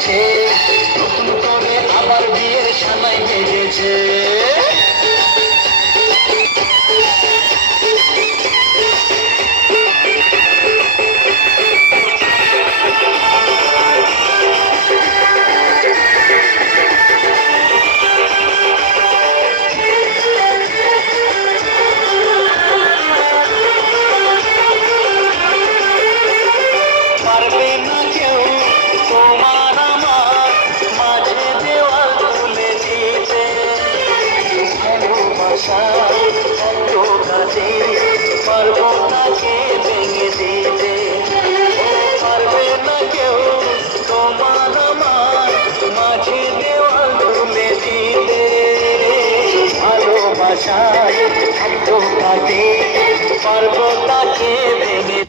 দিয়েছে, নতুন করে আবার বিয়ের সানাই বেজেছে। পারবে না কেউ তোমার আমার মাঝে দেওয়াল তুলে দিতে, ভালোবাসা এত কাজে পারবো তাকে ভেঙে দিতে। পারবে না কেউ তোমার আমার মাঝে দেওয়াল তুলে দিতে, ভালোবাসা এত কাজে পারবো তাকে ভেঙে